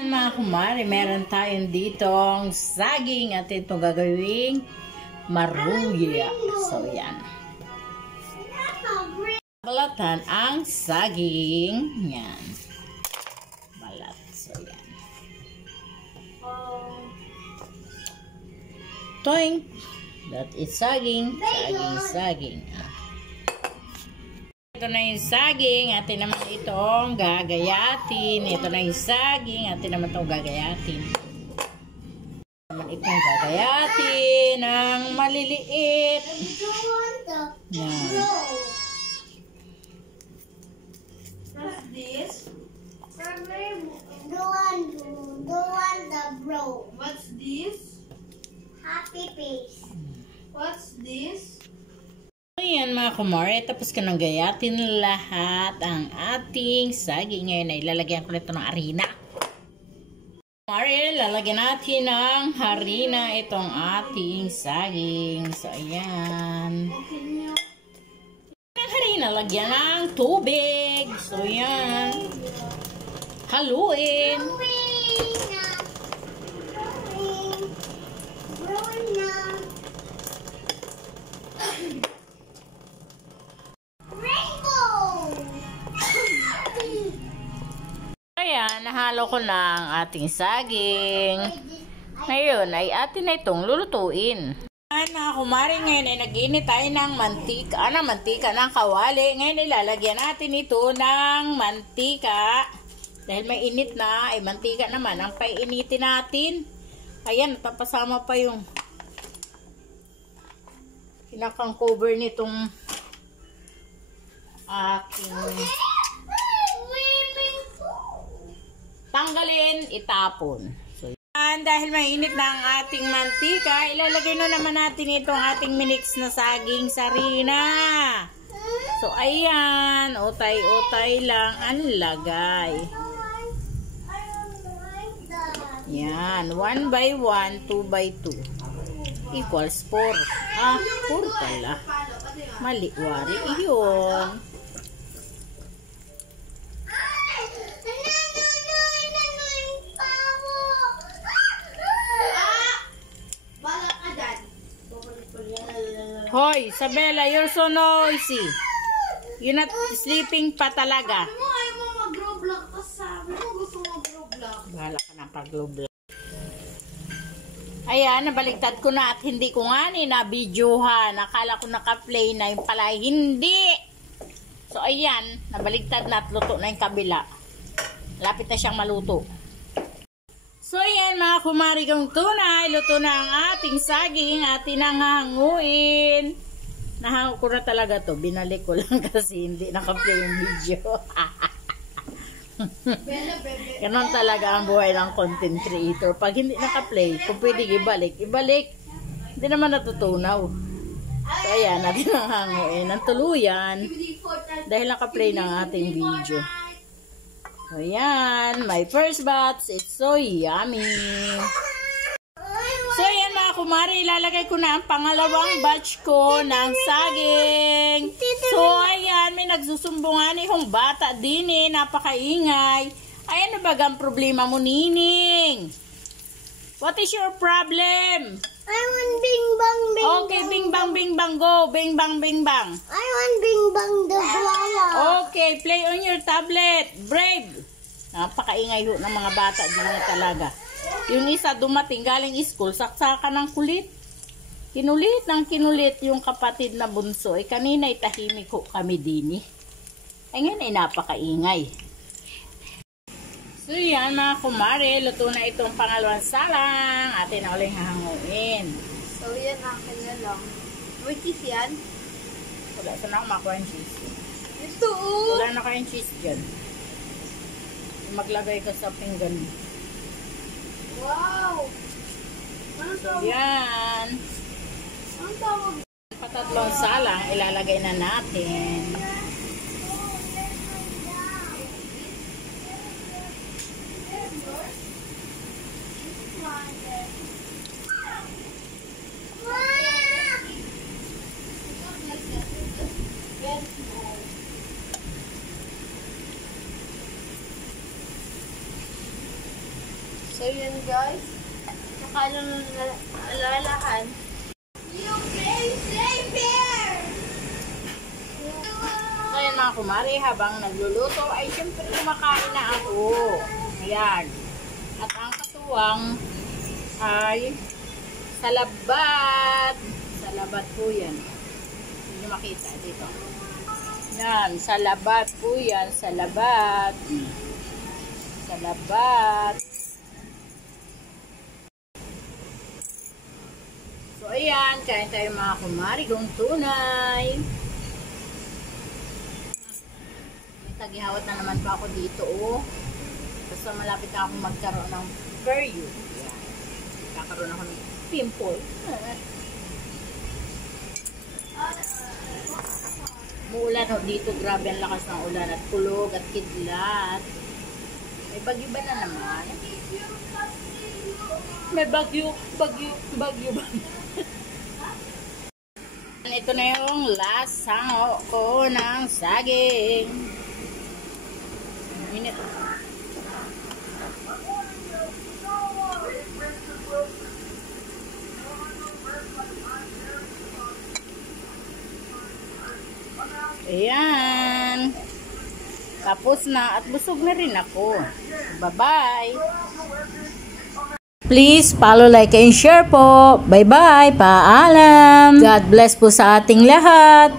Mga kumari, meron tayong ditong saging at itong gagawing maruya. So, yan. Balatan ang saging. Yan. Balat. So, yan. Toing. That is saging. Saging. Ito na yung saging, atin naman itong gagayatin. Ito na yung saging, atin naman itong gagayatin. Naman itong gagayatin ng maliliit. Yan. What's this? The bro. What's this? Happy face. What's this? Ayan mga kumare, tapos ko nang gayatin lahat ang ating saging. Ngayon ay lalagyan ko nito ng harina. Kumare, lalagyan natin ng harina itong ating saging. So ayan. Ang harina, lagyan ng tubig. So ayan. Haluin. Ayan, nahalo ko na ang ating saging. Ngayon ay atin na itong lulutuin. Ayan mga kumari, ngayon ay nag-init tayo ng mantika, ng kawali. Ngayon ay lalagyan natin ito ng mantika. Dahil may init na, ay mantika naman ang painitin natin. Ayan, tapasama pa yung pinakang cover nitong ating tanggalin, itapon. So, yan, dahil mainit na ang ating mantika, ilalagay na naman natin itong ating minix na saging sa harina. So, ayan, utay-utay lang ang lagay. Yan, 1 by 1, 2 by 2 equals 4. 4 pala. Mali, wari, iyon. Hoy, Isabella, you're so noisy. You're not sleeping pa talaga. Ayaw mo mag-roblox ka sabi mo gusto mag-roblox. Bahala ka ng pag-roblox. Ayan, nabaligtad ko na at hindi ko nga na-videohan. Akala ko naka-play na yung pala. Hindi. So, ayan, nabaligtad na at luto na yung kabila. Lapit na siyang maluto. So, ayan mga kumari kong tunay, luto na ang ating saging, atin ang hanguin. Nahango ko na talaga to. Binalik ko lang kasi hindi naka-play yung video. Ganon talaga ang buhay ng content creator. Pag hindi naka-play, kung pwede ibalik. Hindi naman natutunaw. So, ayan, natin ang hanguin. Ang tuluyan, dahil naka-play ng ating video. So, ayan, my first batch, it's so yummy. So, ayan mga kumari, ilalagay ko na ang pangalawang batch ko ng saging. So, ayan, may nagsusumbungan yung bata din napakaingay. Ayan na bagang problema mo, Nining? What is your problem? I want bing bang bing. Okay, bing bang bing bang, go. Bing bang bing bang. I want bing bang the flower. Okay, play on your tablet. Brave. Napakaingay ho ng mga bata din na talaga. Yung isa dumating galing school, saksakan ng kulit. Kinulit yung kapatid na bunso. Kanina ay tahimik ho kami din ngayon ay napakaingay. So yan mga kumare, luto na itong pangalawang salang. Atin na uling hahanguin. So, yan akin na lang. May cheese yan? Wala, saan ako makuha yung cheese? Ito Wala na kayong cheese dyan. Maglagay ka sa pinggan. Wow! Ano tawag? Yan. Ano tawag? Patatlong salang, ilalagay na natin. So yun guys. Saka nung alalahan. You crazy bear! So yan mga kumari, habang nagluluto ay siyempre kumakain na ako. Ayan. At ang katuwang ay salabat. Salabat po yan. Hindi nyo makita dito. Yan, salabat po yan. Salabat. Salabat. So ayan, kain tayo mga kumari kung tunay. May tagihawat na naman pa ako dito oh. Basta malapit na akong magkaroon ng period. Yan. Kakaroon ako ng pimple. Muulan ho dito, grabe ang lakas ng ulan at kulog at kidlat. May bagyo ba na naman? May bagyo ba? Ito na yung last sango ko ng saging. Minute. Ayan. Tapos na at busog na rin ako. Bye-bye. Please follow, like, and share po. Bye-bye. Paalam. God bless po sa ating lahat.